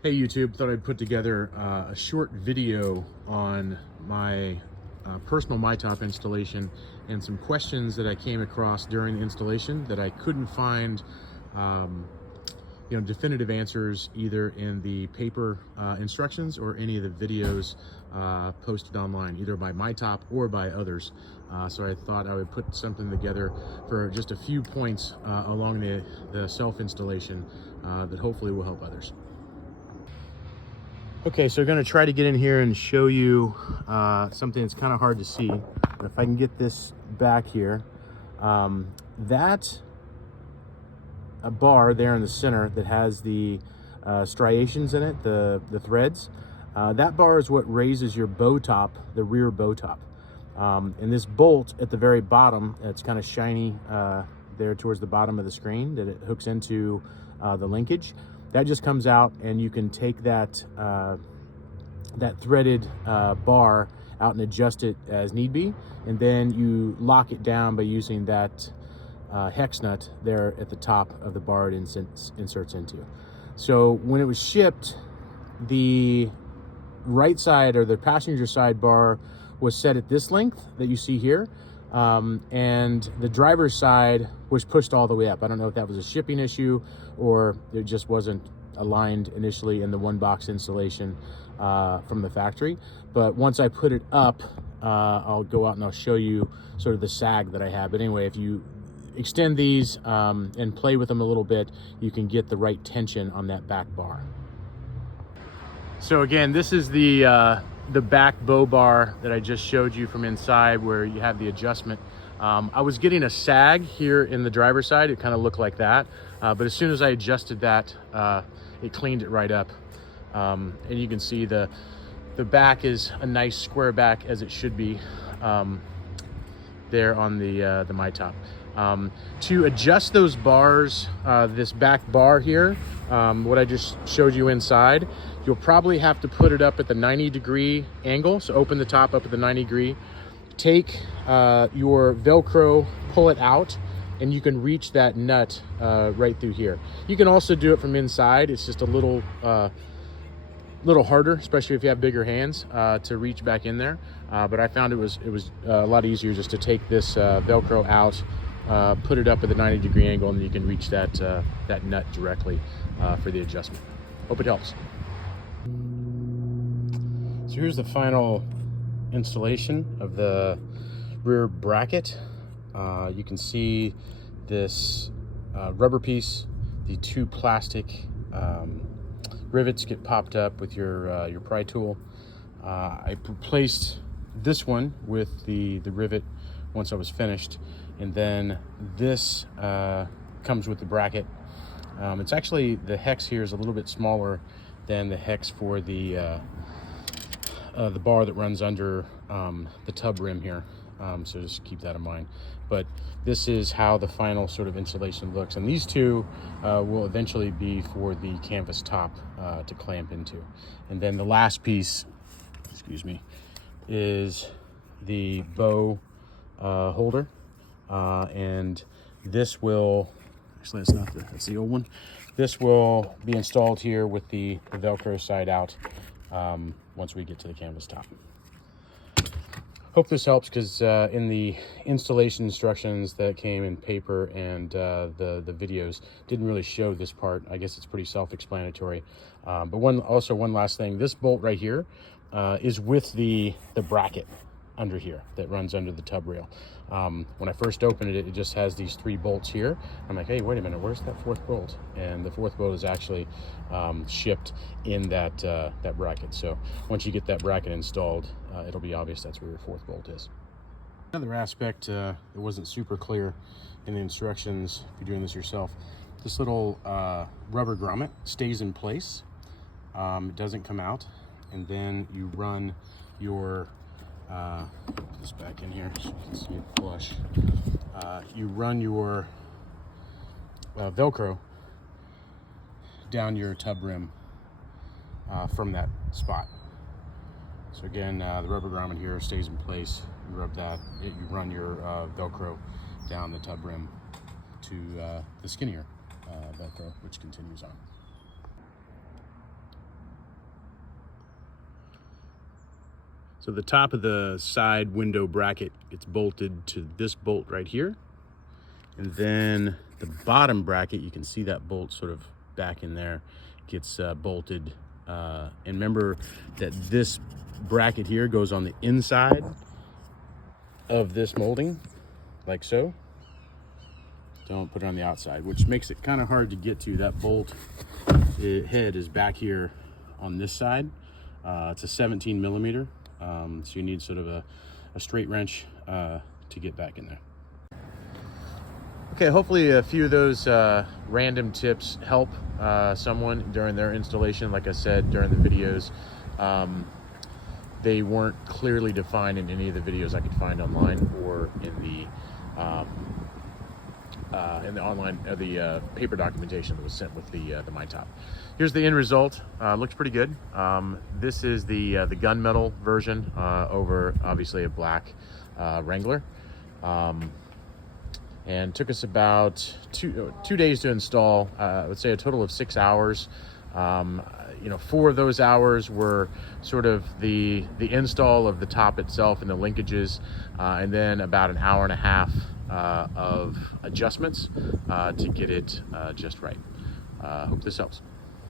Hey YouTube, thought I'd put together a short video on my personal MyTop installation and some questions that I came across during the installation that I couldn't find definitive answers either in the paper instructions or any of the videos posted online, either by MyTop or by others. So I thought I would put something together for just a few points along the self-installation that hopefully will help others. Okay, so we're going to try to get in here and show you something that's kind of hard to see. If I can get this back here, that a bar there in the center that has the striations in it, the threads, that bar is what raises your bow top, the rear bow top. And this bolt at the very bottom, it's kind of shiny there towards the bottom of the screen that it hooks into the linkage. That just comes out, and you can take that that threaded bar out and adjust it as need be, and then you lock it down by using that hex nut there at the top of the bar it inserts into. So when it was shipped, the right side, or the passenger side bar, was set at this length that you see here, and the driver's side was pushed all the way up. I don't know if that was a shipping issue or it just wasn't aligned initially in the one box installation from the factory. But once I put it up, I'll go out and I'll show you sort of the sag that I have. But anyway, if you extend these and play with them a little bit, you can get the right tension on that back bar. So again, this is the back bow bar that I just showed you from inside, where you have the adjustment. I was getting a sag here in the driver's side. It kind of looked like that, but as soon as I adjusted that, it cleaned it right up. And you can see the back is a nice square back, as it should be, there on the MyTop. To adjust those bars, this back bar here, what I just showed you inside, you'll probably have to put it up at the 90-degree angle. So open the top up at the 90-degree, take your Velcro, pull it out, and you can reach that nut right through here. You can also do it from inside. It's just a little harder, especially if you have bigger hands, to reach back in there. But I found it was a lot easier just to take this Velcro out, put it up at the 90-degree angle, and you can reach that nut directly for the adjustment. Hope it helps. So here's the final installation of the rear bracket. You can see this rubber piece, the two plastic rivets get popped up with your pry tool. I replaced this one with the rivet once I was finished, and then this comes with the bracket. It's actually, the hex here is a little bit smaller than the hex for the bar that runs under the tub rim here, so just keep that in mind. But this is how the final sort of installation looks, and these two will eventually be for the canvas top to clamp into. And then the last piece, excuse me, is the bow holder, and this will, actually that's the old one. This will be installed here with the Velcro side out once we get to the canvas top. Hope this helps, because in the installation instructions that came in paper and the videos didn't really show this part. I guess it's pretty self-explanatory. But one last thing, this bolt right here is with the bracket under here that runs under the tub rail. When I first opened it, it just has these 3 bolts here. I'm like, hey, wait a minute, where's that 4th bolt? And the 4th bolt is actually shipped in that bracket. So once you get that bracket installed, it'll be obvious that's where your 4th bolt is. Another aspect that wasn't super clear in the instructions, if you're doing this yourself, this little rubber grommet stays in place. It doesn't come out, and then you run your put this back in here so you can see it flush. You run your Velcro down your tub rim from that spot. So again, the rubber grommet here stays in place. You rub that, you run your Velcro down the tub rim to the skinnier Velcro, which continues on. So the top of the side window bracket gets bolted to this bolt right here. And then the bottom bracket, you can see that bolt sort of back in there, gets bolted. And remember that this bracket here goes on the inside of this molding, like so. Don't put it on the outside, which makes it kind of hard to get to. That bolt head is back here on this side. It's a 17 millimeter. So you need sort of a straight wrench to get back in there. Okay, hopefully a few of those random tips help someone during their installation. Like I said during the videos, they weren't clearly defined in any of the videos I could find online or in the online the paper documentation that was sent with the MyTop. Here's the end result. Looks pretty good. This is the gunmetal version over obviously a black Wrangler, and took us about two days to install. I would say a total of 6 hours. 4 of those hours were sort of the install of the top itself and the linkages, and then about an hour and a half of adjustments to get it just right. Hope this helps.